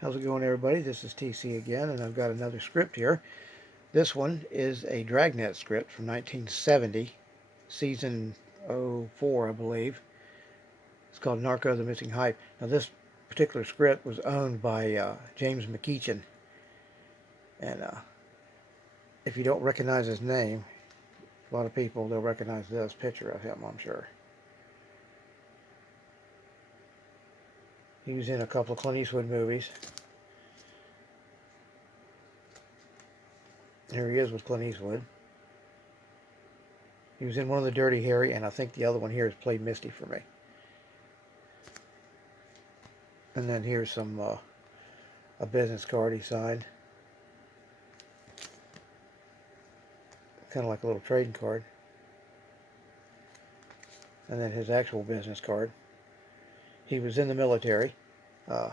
How's it going, everybody? This is TC again, and I've got another script here. This one is a Dragnet script from 1970, season 04, I believe. It's called Narco: The Missing Hype. Now, this particular script was owned by James McEachin, and if you don't recognize his name, a lot of people they'll recognize this picture of him, I'm sure. He was in a couple of Clint Eastwood movies. Here he is with Clint Eastwood. He was in one of the Dirty Harry, and I think the other one here is Play Misty for Me. And then here's some a business card he signed, kind of like a little trading card. And then his actual business card. He was in the military, uh,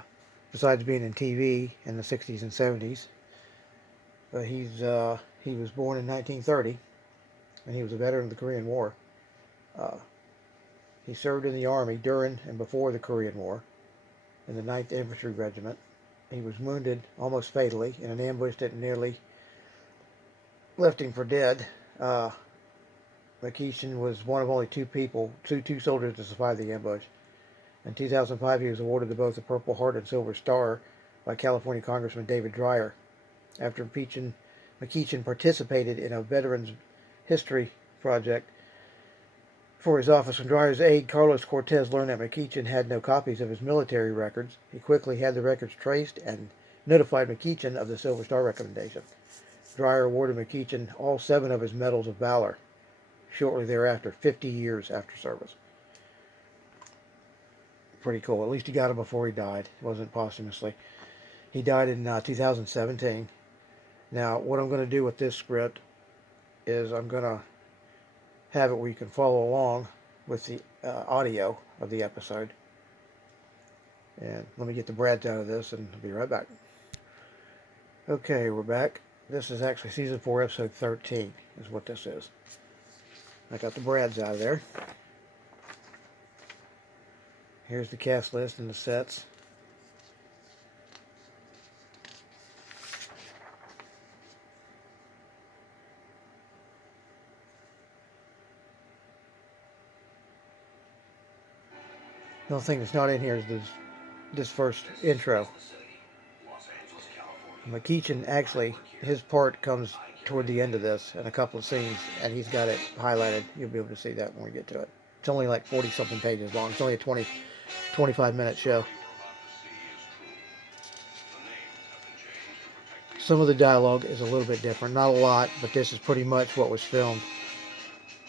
besides being in TV in the 60s and 70s. He was born in 1930, and he was a veteran of the Korean War. Uh, he served in the Army during and before the Korean War in the 9th Infantry Regiment. He was wounded almost fatally in an ambush that nearly left him for dead. McEachin was one of only two soldiers to survive the ambush. In 2005, he was awarded both the Purple Heart and Silver Star by California Congressman David Dreyer. After McEachin participated in a Veterans History project for his office, when Dreyer's aide Carlos Cortez learned that McEachin had no copies of his military records, he quickly had the records traced and notified McEachin of the Silver Star recommendation. Dreyer awarded McEachin all 7 of his Medals of Valor shortly thereafter, 50 years after service. Pretty cool. At least he got it before he died. It wasn't posthumously. He died in 2017. Now, what I'm going to do with this script is I'm going to have it where you can follow along with the audio of the episode. And let me get the brads out of this, and I'll be right back. Okay, we're back. This is actually Season 4, Episode 13 is what this is. I got the brads out of there. Here's the cast list and the sets. The only thing that's not in here is this first intro. McEachin, actually, his part comes toward the end of this in a couple of scenes, and he's got it highlighted. You'll be able to see that when we get to it. It's only like 40-something pages long. It's only a 25-minute show. Some of the dialogue is a little bit different. Not a lot, but this is pretty much what was filmed.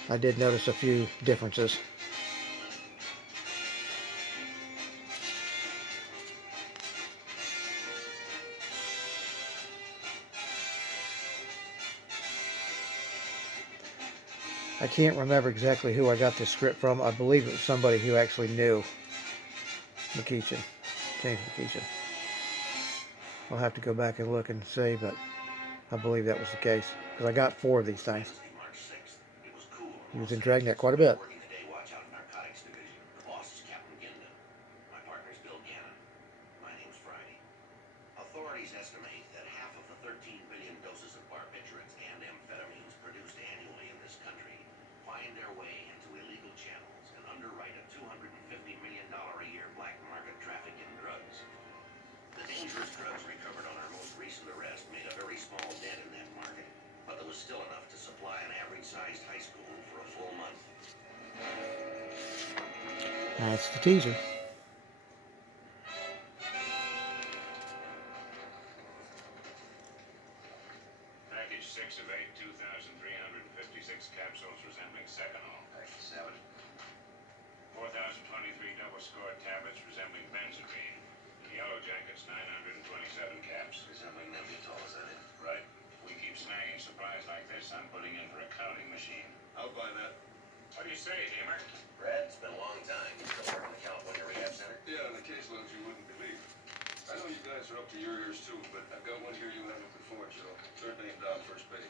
I did notice a few differences. I can't remember exactly who I got this script from. I believe it was somebody who actually knew McEachin, James McEachin. I'll have to go back and look and see, but I believe that was the case, because I got 4 of these things. He was in Dragnet quite a bit. Authorities estimate that half of the 13 billion doses of barbiturates and amphetamines produced annually in this country find their way into illegal channels and underwrite a $250 million a year black market traffic in drugs. The dangerous drugs recovered on our most recent arrest made a very small dent in that market, but there was still enough to supply an average-sized high school for a full month. That's the teaser. Package 6 of 8, 2,356 capsules resembling Seconal. Package 7. 4,023 double-scored tablets resembling Benzedrine. Yellow Jackets, 927 caps. Resembling Nembutal, is that it? Right. If we keep snagging supplies like this, I'm putting in for a counting machine. I'll buy that. What do you say, Deemer? Brad, it's been a long time. You still working the California Rehab Center? Yeah, and the caseloads you wouldn't believe. I know you guys are up to your ears too, but I've got one here you haven't before, Joe. Third name down, first page.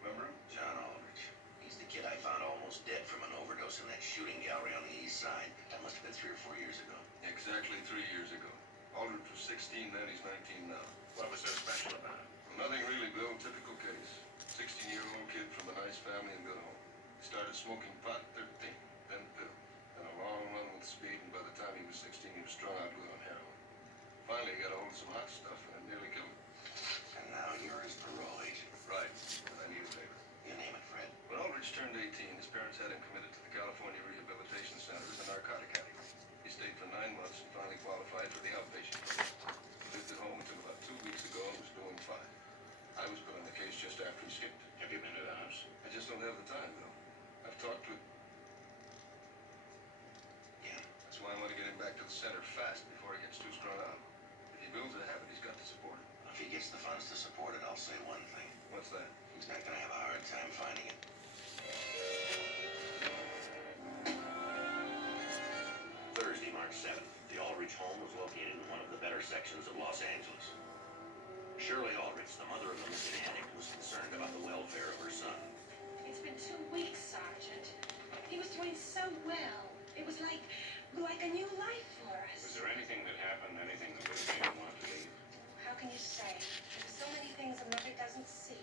Remember him? John Aldrich. He's the kid I found almost dead from an overdose in that shooting gallery on the east side. That must have been 3 or 4 years ago. Exactly 3 years ago. 16, then he's 19 now. What was so special about him? Nothing really, Bill. Typical case. 16-year-old kid from a nice family and good home. He started smoking pot 13, then pill. Then a long run with speed, and by the time he was 16, he was strung out good on heroin. Finally, he got a hold of some hot stuff, and it nearly killed him. And now you're his parole agent. Right. And I need a favor. You name it, Fred. When Aldrich turned 18, his parents had him committed to the California Rehabilitation Center as a narcotic addict. He stayed for 9 months and finally qualified for the outpatient program. He lived at home until about 2 weeks ago and was doing fine. I was put on the case just after he skipped. Have you been to the house? I just don't have the time, Bill. I've talked to... Yeah. That's why I want to get him back to the center fast before he gets too strung out. If he builds a habit, he's got to support it. If he gets the funds to support it, I'll say one thing. What's that? He's not gonna have a hard time finding it. Thursday, March 7th. The Aldrich home was located in one of the better sections of Los Angeles. Shirley Aldrich, the mother of the missing addict, was concerned about the welfare of her son. It's been 2 weeks, Sergeant. He was doing so well. It was like a new life for Was us. there anything that happened, anything that would have made him want to leave? How can you say? There's so many things a mother doesn't see.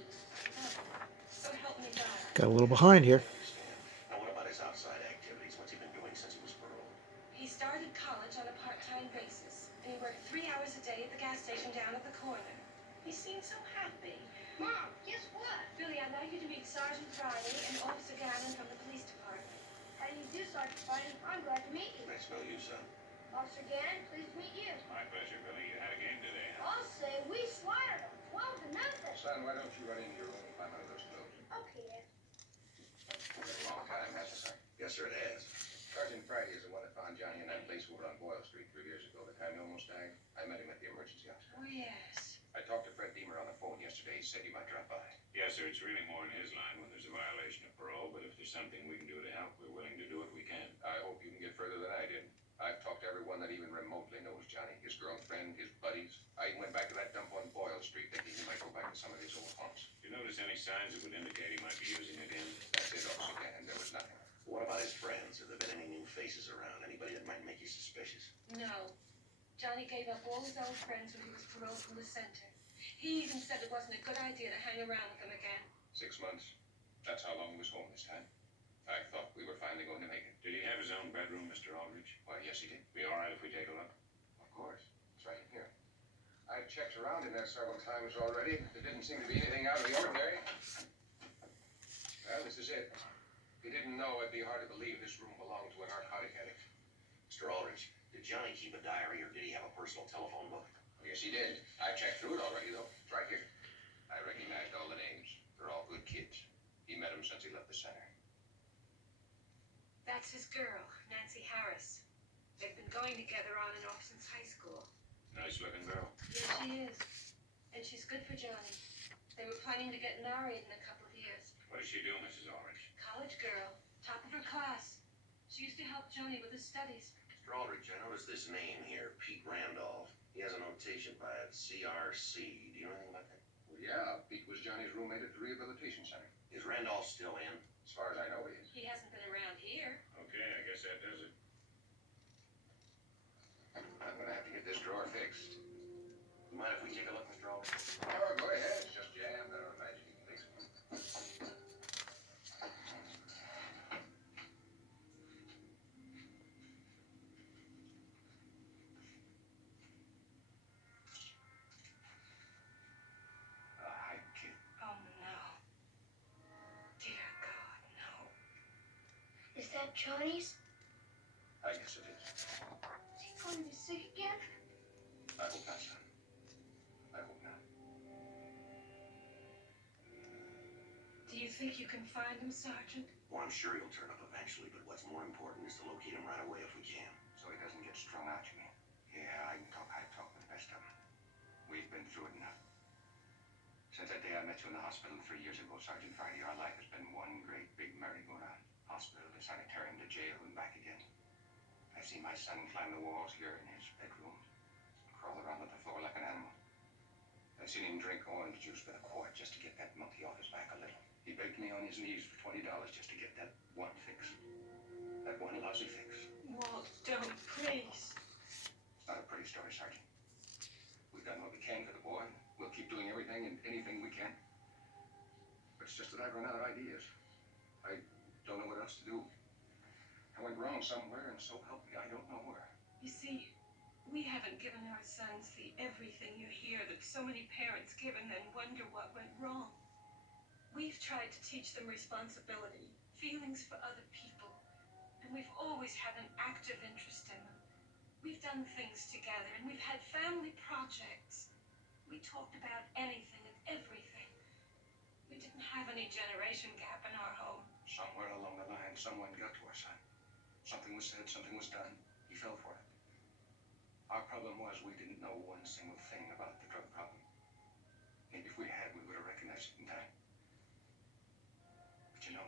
Oh, so help me God. Got a little behind here. I understand. Now, what about his outside activities? What's he been doing since he was paroled? He started college on a part-time basis, and he worked 3 hours a day at the gas station down at the corner. He seemed so happy. Mom, guess what? Billy, I'd like you to meet Sergeant Friday and Officer Gannon from the police department. How do you do, Sergeant Friday? I'm glad to meet you. Nice to know you, son. Officer Gannon, pleased to meet you. My pleasure, Billy. You had a game today, huh? I'll say we slaughtered them, 12-0. Son, why don't you run into your room and climb out of those clothes? Okay, Dad. It's been a long time, hasn't it? Yes, sir, it has. Sergeant Friday is the one that found Johnny in that place over on Boyle Street 3 years ago, the time he almost died. I met him at the emergency hospital. Oh, yes. I talked to Fred Deemer on the phone yesterday. He said he might drop by. Yes, sir. It's really more in his line when there's a violation of parole, but if there's something we can do to help, we're willing to do it. We can. I hope you can get further than I did. I've talked to everyone that even remotely knows Johnny, his girlfriend, his buddies. I even went back to that dump on Boyle Street thinking he might go back to some of his old haunts. Do you notice any signs that would indicate he might be using again? That's it, Officer Gannon. There was nothing. What about his friends? Have there been any new faces around? Anybody that might make you suspicious? No. Johnny gave up all his old friends when he was paroled from the center. He even said it wasn't a good idea to hang around with them again. 6 months. That's how long he was home this time. I thought we were finally going to make it. Did he have his own bedroom, Mr. Aldrich? Why, yes, he did. Be all right if we take a look? Of course. It's right in here. I've checked around in there several times already. There didn't seem to be anything out of the ordinary. Well, this is it. If you didn't know, it'd be hard to believe this room belonged to a narcotic addict. Mr. Aldrich, did Johnny keep a diary or did he have a personal telephone book? Yes, he did. I checked through it already, though. It's right here. I recognized all the names. They're all good kids. He met them since he left the center. That's his girl, Nancy Harris. They've been going together on and off since high school. Nice looking girl. Yes, she is. And she's good for Johnny. They were planning to get married in a couple of years. What does she do, Mrs. Aldrich? College girl, top of her class. She used to help Johnny with his studies. Mr. Aldrich, I noticed this name here, Pete Randolph. He has a notation by it, CRC. Do you know anything about that? Well, yeah, Pete was Johnny's roommate at the rehabilitation center. Is Randolph still in? As far as I know, he is. He hasn't been around here. Okay, I guess that does it. I'm going to have to get this drawer fixed. You mind if we take a look, Mr. Aldrich? Oh, go ahead. It's just jammed. I don't imagine you can fix it. Hi, kid. Oh, no. Dear God, no. Is that Johnny's? I guess it is. Is he going to be sick again? I hope not, son. I hope not. Do you think you can find him, Sergeant? Well, I'm sure he'll turn up eventually, but what's more important is to locate him right away if we can. So he doesn't get strung out, you mean? Yeah, I can talk. I talk with the best of them. We've been through it enough. Since that day I met you in the hospital 3 years ago, Sergeant Friday, our life has been one great big merry-go-round. Hospital to sanitarium to jail and back again. I've seen my son climb the walls here in his bedroom, crawl around on the floor like an animal. I've seen him drink orange juice with a quart just to get that monkey off his back a little. He begged me on his knees for $20 just to get that one fix. That one lousy fix. Walt, don't, please. It's not a pretty story, Sergeant. It's just that I've run out of ideas. I don't know what else to do. I went wrong somewhere, and so help me, I don't know where. You see, we haven't given our sons the everything you hear that so many parents give and then wonder what went wrong. We've tried to teach them responsibility, feelings for other people, and we've always had an active interest in them. We've done things together, and we've had family projects. We talked about anything and everything. We didn't have any generation gap in our home. Somewhere along the line, someone got to our son. Something was said, something was done. He fell for it. Our problem was we didn't know one single thing about the drug problem. Maybe if we had, we would have recognized it in time. But you know,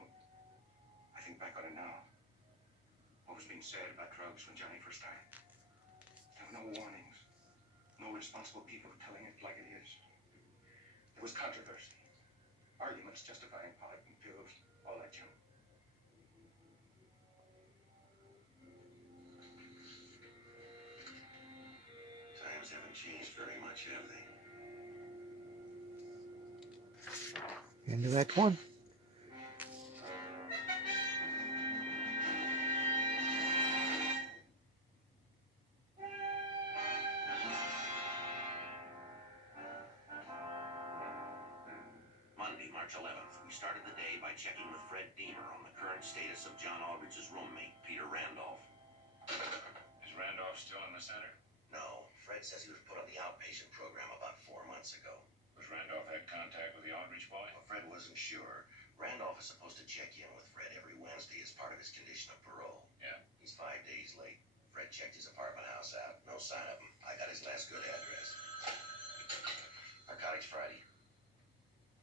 I think back on it now. What was being said about drugs when Johnny first started? There were no warnings. No responsible people telling it like it is. There was controversy. Arguments justifying pot and pills, all that junk. Times haven't changed very much, have they? End of Act 1. Monday, March 11th. We started the day by checking with Fred Deemer on the current status of John Aldrich's roommate, Peter Randolph. Is Randolph still in the center? No, Fred says he was put on the outpatient program about 4 months ago. Was Randolph had contact with the Aldrich boy? Well, Fred wasn't sure. Randolph is supposed to check in with Fred every Wednesday as part of his condition of parole. Yeah. He's 5 days late. Fred checked his apartment house out. No sign of him. I got his last good address. Narcotics Friday.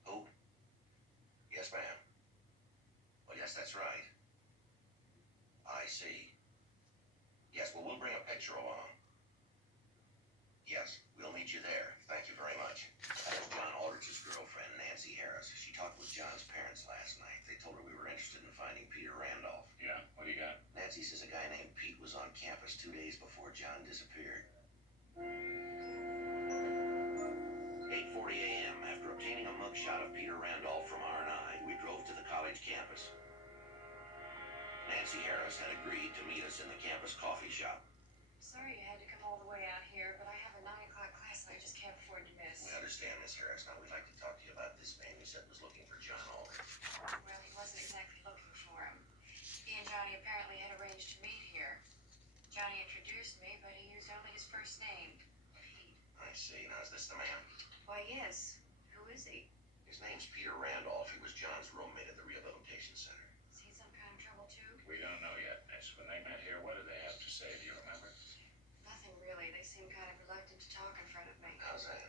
Who? Yes, ma'am. Well, yes, that's right. I see. Yes, well, we'll bring a picture along. Yes, we'll meet you there. Thank you very much. That was John Aldrich's girlfriend, Nancy Harris. She talked with John's parents last night. They told her we were interested in finding Peter Randolph. Yeah, what do you got? Nancy says a guy named Pete was on campus 2 days before John disappeared. 8:40 a.m. After obtaining a mugshot of Peter Randolph from R&I, we drove to the college campus. Nancy Harris had agreed to meet us in the campus coffee shop. Sorry you had to come all the way out here, but I have a 9 o'clock class that I just can't afford to miss. We understand, Miss Harris. Now, we'd like to talk to you about this man you said was looking for John Aldrich. Well, he wasn't exactly looking for him. He and Johnny apparently had arranged to meet here. Johnny introduced me, but he used only his first name, Pete. I see. Now, is this the man? Why, yes. Who is he? His name's Peter Randolph. He was John's roommate at the rehabilitation center. Is he in some kind of trouble, too? We don't know yet, Miss. When they met here, what did they have to say? Do you remember? Nothing really. They seemed kind of reluctant to talk in front of me. How's that?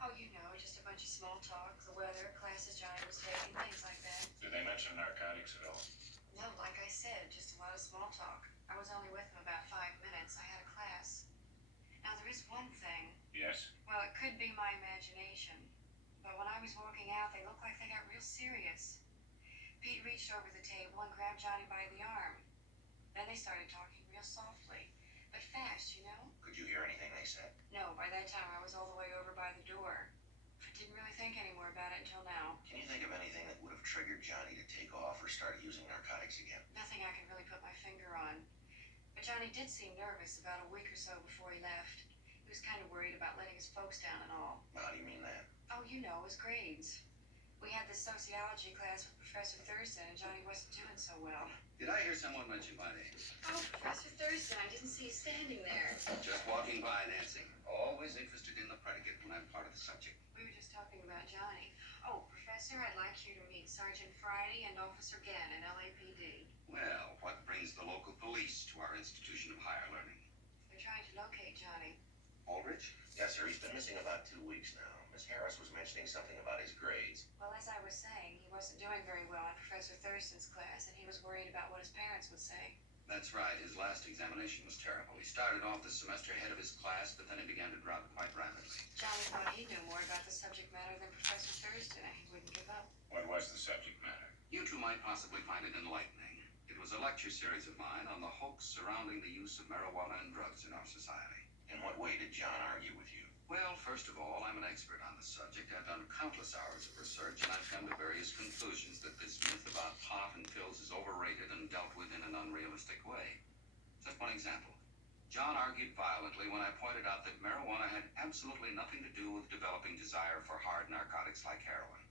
Oh, you know, just a bunch of small talk, the weather, classes Johnny was taking, things like that. Did they mention narcotics at all? No, like I said, just a lot of small talk. I was only with him about 5 minutes. I had a class. Now, there is one thing. Yes. Well, it could be my imagination. But when I was walking out, they looked like they got real serious. Pete reached over the table and grabbed Johnny by the arm. Then they started talking real softly, but fast, you know? Could you hear anything they said? No, by that time I was all the way over by the door. I didn't really think any more about it until now. Can you think of anything that would have triggered Johnny to take off or start using narcotics again? Nothing I can really put my finger on. But Johnny did seem nervous about a week or so before he left. He was kind of worried about letting his folks down and all. How do you mean that? Oh, you know, his grades. We had this sociology class with Professor Thurston, and Johnny wasn't doing so well. Did I hear someone mention my name? Oh, Professor Thurston, I didn't see you standing there. Just walking by, Nancy. Always interested in the predicate when I'm part of the subject. We were just talking about Johnny. Oh, Professor, I'd like you to meet Sergeant Friday and Officer Gannon, LAPD. Well, what brings the local police to our institution of higher learning? They're trying to locate Johnny. Aldrich? Yes, sir. He's been missing about 2 weeks now. Miss Harris was mentioning something about his grades. Well, as I was saying, he wasn't doing very well in Professor Thurston's class, and he was worried about what his parents would say. That's right. His last examination was terrible. He started off the semester ahead of his class, but then he began to drop quite rapidly. Johnny thought he knew more about the subject matter than Professor Thurston, and he wouldn't give up. What was the subject matter? You two might possibly find it enlightening. It was a lecture series of mine on the hoax surrounding the use of marijuana and drugs in our society. In what way did John argue with you? Well, first, First of all, I'm an expert on the subject. I've done countless hours of research, and I've come to various conclusions that this myth about pot and pills is overrated and dealt with in an unrealistic way. Just one example. John argued violently when I pointed out that marijuana had absolutely nothing to do with developing desire for hard narcotics like heroin.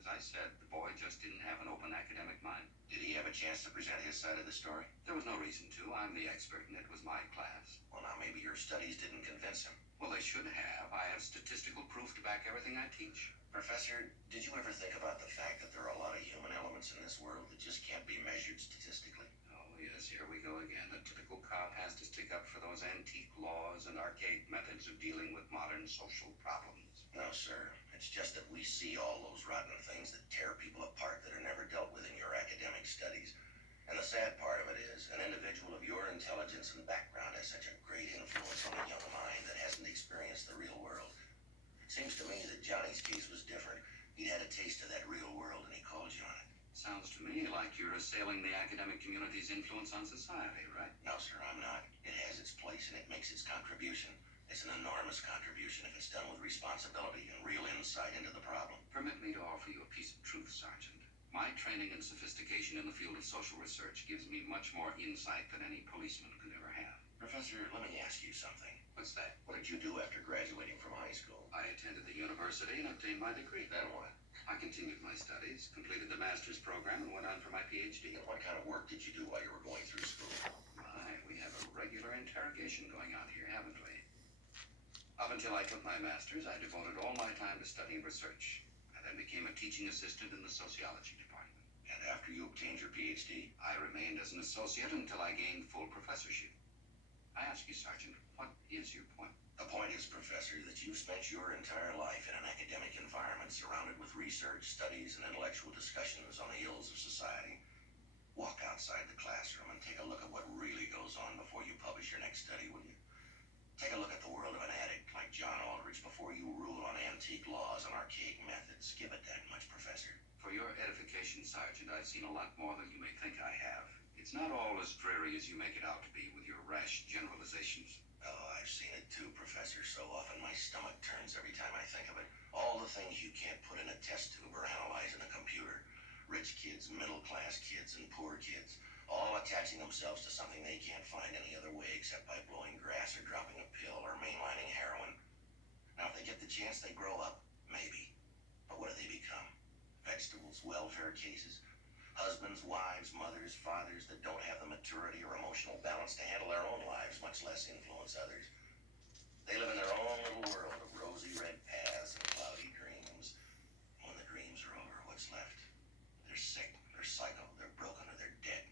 As I said, the boy just didn't have an open academic mind. Did he have a chance to present his side of the story? There was no reason to. I'm the expert, and it was my class. Well, now maybe your studies didn't convince him. Well, they should have. I have statistical proof to back everything I teach. Professor, did you ever think about the fact that there are a lot of human elements in this world that just can't be measured statistically? Oh, yes, here we go again. The typical cop has to stick up for those antique laws and archaic methods of dealing with modern social problems. No, sir. It's just that we see all those rotten things that tear people apart that are never dealt with in your academic studies. And the sad part of it is, an individual of your intelligence and background has such a great influence on a young mind that hasn't experienced the real world. It seems to me that Johnny's case was different. He'd had a taste of that real world and he called you on it. Sounds to me like you're assailing the academic community's influence on society, right? No, sir, I'm not. It has its place and it makes its contribution. It's an enormous contribution if it's done with responsibility and real insight into the problem. Permit me to offer you a piece of truth, Sergeant. My training and sophistication in the field of social research gives me much more insight than any policeman could ever have. Professor, let me ask you something. What's that? What did you do after graduating from high school? I attended the university and obtained my degree. Then what? I continued my studies, completed the master's program, and went on for my PhD. And what kind of work did you do while you were going through school? My, we have a regular interrogation going on here, haven't we? Up until I took my master's, I devoted all my time to study and research. I then became a teaching assistant in the sociology department. And after you obtained your PhD? I remained as an associate until I gained full professorship. I ask you, Sergeant, what is your point? The point is, Professor, that you've spent your entire life in an academic environment surrounded with research, studies, and intellectual discussions on the ills of society. Walk outside the classroom and take a look at what really goes on before you publish your next study, will you? Take a look at the world of an addict like John Aldrich before you rule on antique laws and archaic methods. Give it that much, Professor. For your edification, Sergeant, I've seen a lot more than you may think I have. It's not all as dreary as you make it out to be with your rash generalizations. Oh, I've seen it too, Professor. So often my stomach turns every time I think of it. All the things you can't put in a test tube or analyze in a computer. Rich kids, middle-class kids, and poor kids. All attaching themselves to something they can't find any other way except by blowing grass or dropping a pill or mainlining heroin. Now, if they get the chance, they grow up. Maybe. But what do they become? Vegetables, welfare cases, husbands, wives, mothers, fathers that don't have the maturity or emotional balance to handle their own lives, much less influence others. They live in their own little world of rosy red paths and cloudy dreams. When the dreams are over, what's left? They're sick, they're psycho, they're broken, or they're dead.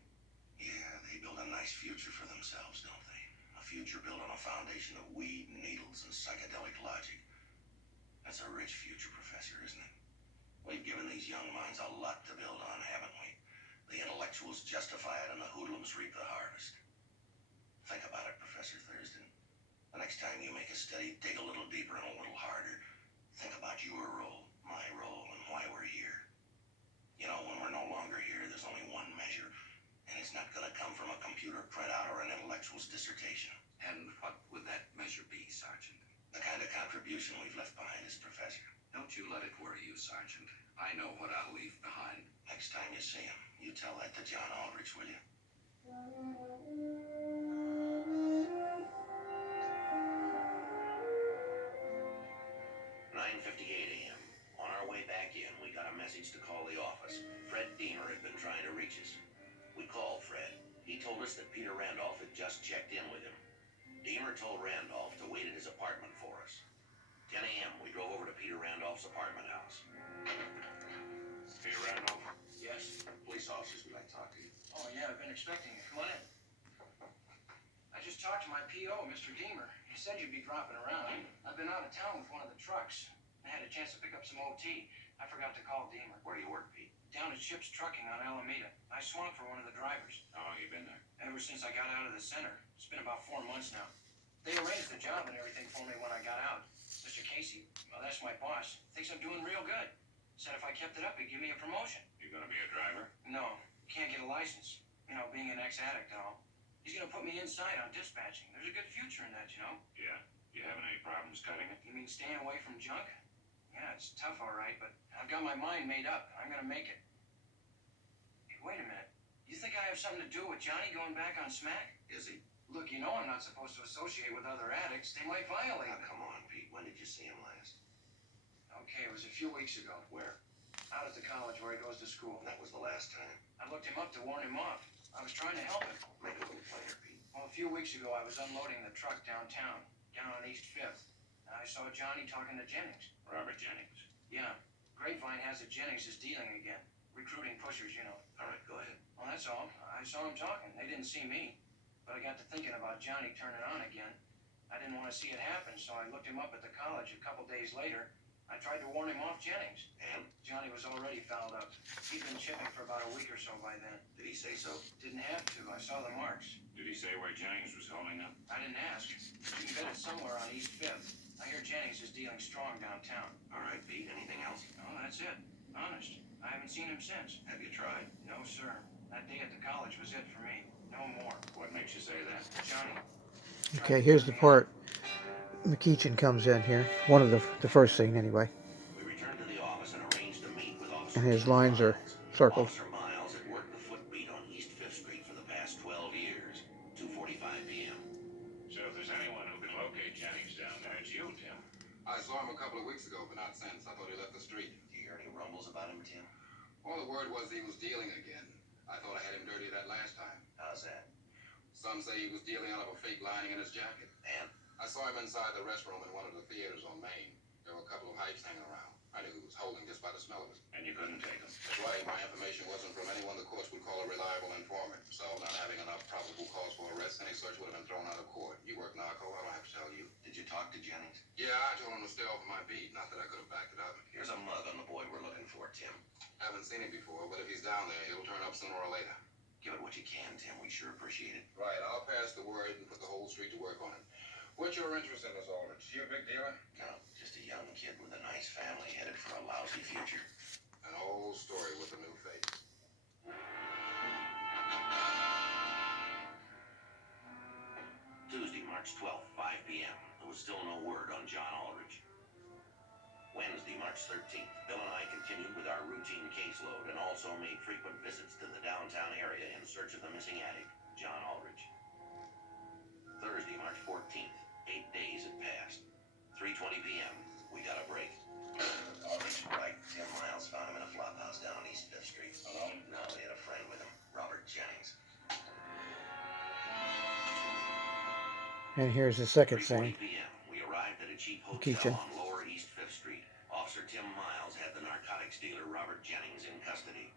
Yeah, they build a nice future for themselves, don't they? A future built on a foundation of weed, needles, and psychedelic logic. That's a rich future, Professor, isn't it? We've given these young minds a lot to build on, haven't we? The intellectuals justify it and the hoodlums reap the harvest. Think about it, Professor Thurston. The next time you make a study, dig a little deeper and a little harder. Think about your role, my role, and why we're here. You know, when we're no longer here, there's only one measure, and it's not going to come from a computer printout or an intellectual's dissertation. And what would that measure be, Sergeant? The kind of contribution we've left behind us, Professor. Don't you let it worry you, Sergeant. I know what I'll leave behind. Next time you see him, you tell that to John Aldrich, will you? 9:58 a.m. On our way back in, we got a message to call the office. Fred Deemer had been trying to reach us. We called Fred. He told us that Peter Randolph had just checked in with him. Deemer told Randolph to wait at his apartment for us. 10 a.m., we drove over to Peter Randolph's apartment house. Peter Randolph? Yes, police officers would like to talk to you. Oh, yeah, I've been expecting you. Come on in. I just talked to my P.O., Mr. Deemer. He said you'd be dropping around. I've been out of town with one of the trucks. I had a chance to pick up some OT. I forgot to call Deemer. Where do you work, Pete? Down at Ship's Trucking on Alameda. I swung for one of the drivers. How long you been there? Ever since I got out of the center. It's been about 4 months now. They arranged the job and everything for me when I got out. Mr. Casey, well, that's my boss, thinks I'm doing real good. Said if I kept it up, he'd give me a promotion. You gonna be a driver? No, can't get a license. You know, being an ex-addict and all. He's gonna put me inside on dispatching. There's a good future in that, you know. Yeah. You having any problems cutting it? You mean staying away from junk? Yeah, it's tough, all right, but I've got my mind made up. I'm gonna make it. Hey, wait a minute. You think I have something to do with Johnny going back on smack? Is he? Look, you know I'm not supposed to associate with other addicts. They might violate Now, me. come on, Pete. When did you see him last? Okay, it was a few weeks ago. Where? Out at the college where he goes to school. That was the last time. I looked him up to warn him off. I was trying to help him. Make it a little plainer, Pete. Well, a few weeks ago, I was unloading the truck downtown, down on East 5th. And I saw Johnny talking to Jennings. Robert Jennings. Yeah, Grapevine has it Jennings is dealing again. Recruiting pushers, you know. All right, go ahead. Well, that's all. I saw him talking. They didn't see me. But I got to thinking about Johnny turning on again. I didn't want to see it happen, so I looked him up at the college a couple days later. I tried to warn him off Jennings. And? Johnny was already fouled up. He'd been chipping for about a week or so by then. Did he say so? Didn't have to. I saw the marks. Did he say where Jennings was holding up? I didn't ask. You can bet it's somewhere on East 5th. I hear Jennings is dealing strong downtown. All right, Pete. Anything else? No, that's it. Honest. I haven't seen him since. Have you tried? No, sir. That day at the college was it for me. No more. What makes you say that? Johnny. Okay, here's the part McEachin comes in here. One of the first scene, anyway. We returned to the office and arranged to meet with Officer And his Tim lines are Miles. circled. Officer Miles had worked the foot beat on East 5th Street for the past 12 years. 2:45 p.m. So if there's anyone who can locate Jennings down there, it's you, Tim. I saw him a couple of weeks ago, but not since. I thought he left the street. Do you hear any rumbles about him, Tim? All the word was he was dealing again. I thought I had him dirty that last time. How's that? Some say he was dealing out of a fake lining in his jacket. And? I saw him inside the restroom in one of the theaters on Main. There were a couple of hypes hanging around. I knew he was holding just by the smell of it. And you couldn't take him. That's right. My information wasn't from anyone the courts would call a reliable informant. So, not having enough probable cause for arrest, any search would have been thrown out of court. You work narco, I don't have to tell you. Did you talk to Jennings? Yeah, I told him to stay off my beat. Not that I could have backed it up. Here's a mug on the boy we're looking for, Tim. Haven't seen him before, but if he's down there, he'll turn up sooner or later. Give it what you can, Tim. We sure appreciate it. Right, I'll pass the word and put the whole street to work on it. What's your interest in this Aldrich? You a big dealer? No, just a young kid with a nice family headed for a lousy future. An old story with a new face. Tuesday, March 12th, 5 p.m. There was still no word on John Aldrich. Wednesday, March 13th, Bill and I continued with our routine caseload and also made frequent visits to the downtown area in search of the missing addict, John Aldrich. Thursday, March 14th, 8 days had passed. 3:20 p.m., we got a break. Aldrich, right, Tim Miles found him in a flop house down on East 5th Street. Alone? No, he had a friend with him, Robert Jennings. And here's the second 3:40 scene. p.m., we arrived at a cheap McEachin. hotel on Lower East 5th Street. Officer Tim Miles had the narcotics dealer Robert Jennings in custody.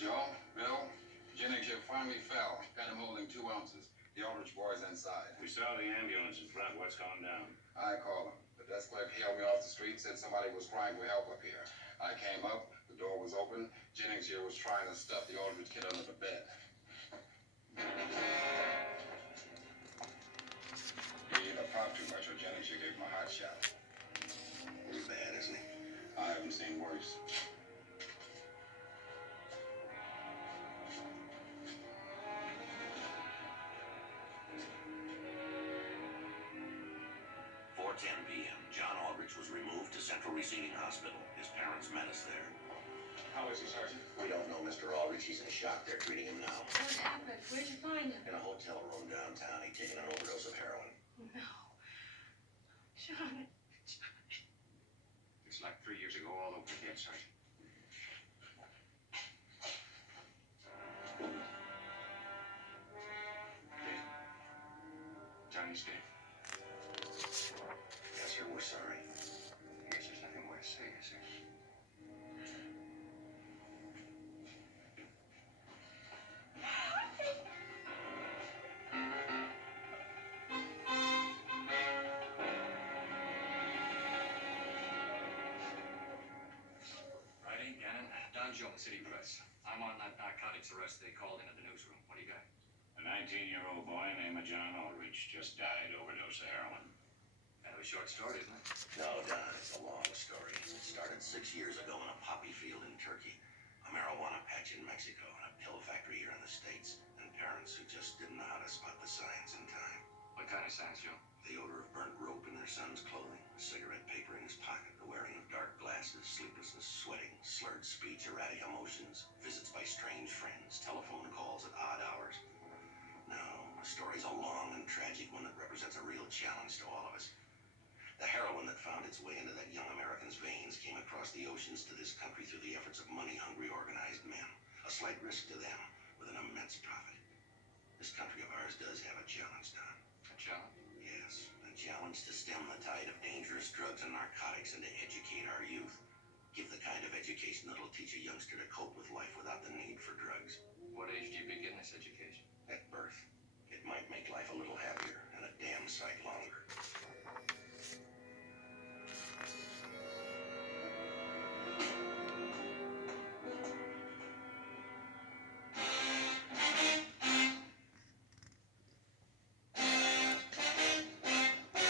Joe, Bill, Jennings here finally fell. Got him holding 2 ounces. The Aldrich boy's inside. We saw the ambulance in front. What's gone down? I called him. The desk clerk hailed me off the street, said somebody was crying for help up here. I came up, the door was open. Jennings here was trying to stuff the Aldrich kid under the bed. He either popped too much or Jennings here gave him a hot shot. Pretty bad, isn't he? I haven't seen worse. p.m., John Aldrich was removed to Central Receiving Hospital. His parents met us there. How is he, Sergeant? We don't know Mr. Aldrich. He's in shock. They're treating him now. What happened? Where'd you find him? In a hotel room downtown. He'd taken an overdose of heroin. No. John. It's like 3 years ago all over again, Sergeant. Dave. Johnny's dead. Yes, sir. We're sorry. I guess there's nothing more to say, is there? Righty, Gannon. Don Jones, City Press. I'm on that narcotics arrest they called in at the newsroom. What do you got? A 19-year-old boy named John Aldrich just died overdose of heroin. Kind of a short story, isn't it? No, Don, it's a long story. It started 6 years ago in a poppy field in Turkey, a marijuana patch in Mexico, and a pill factory here in the States, and parents who just didn't know how to spot the signs in time. What kind of signs, Joe? son's clothing, cigarette paper in his pocket, the wearing of dark glasses, sleeplessness, sweating, slurred speech, erratic emotions, visits by strange friends, telephone calls at odd hours. No, the story's a long and tragic one that represents a real challenge to all of us. The heroin that found its way into that young American's veins came across the oceans to this country through the efforts of money-hungry organized men. A slight risk to them, with an immense profit. This country of ours does have a challenge, Don. A challenge? Yes, a challenge to stem the tide of dangerous drugs and narcotics and to educate our youth. Give the kind of education that'll teach a youngster to cope with life without the need for drugs. What age do you begin this education? At birth. It might make life a little happier and a damn sight longer.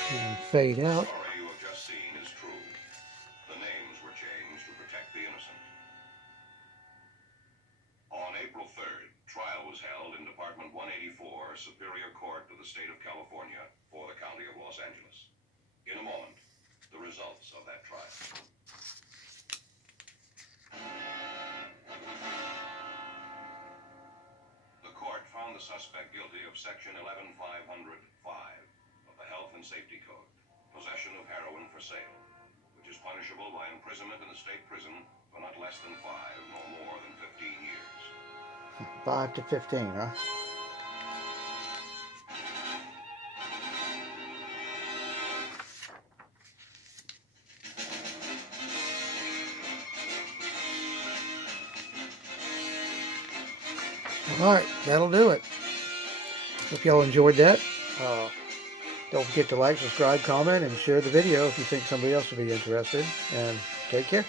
And fade out. The story you have just seen is true. The names were changed to protect the innocent. On April 3rd, trial was held in Department 184, Superior Court of the State of California for the County of Los Angeles. In a moment, the results of that trial. The court found the suspect guilty of Section 11505 of the Health and Safety Code, possession of heroin for sale, which is punishable by imprisonment in the state prison for not less than 5 nor more than 15 years. 5 to 15, huh? Alright, that'll do it. Hope y'all enjoyed that. Don't forget to like, subscribe, comment, and share the video if you think somebody else would be interested. And take care.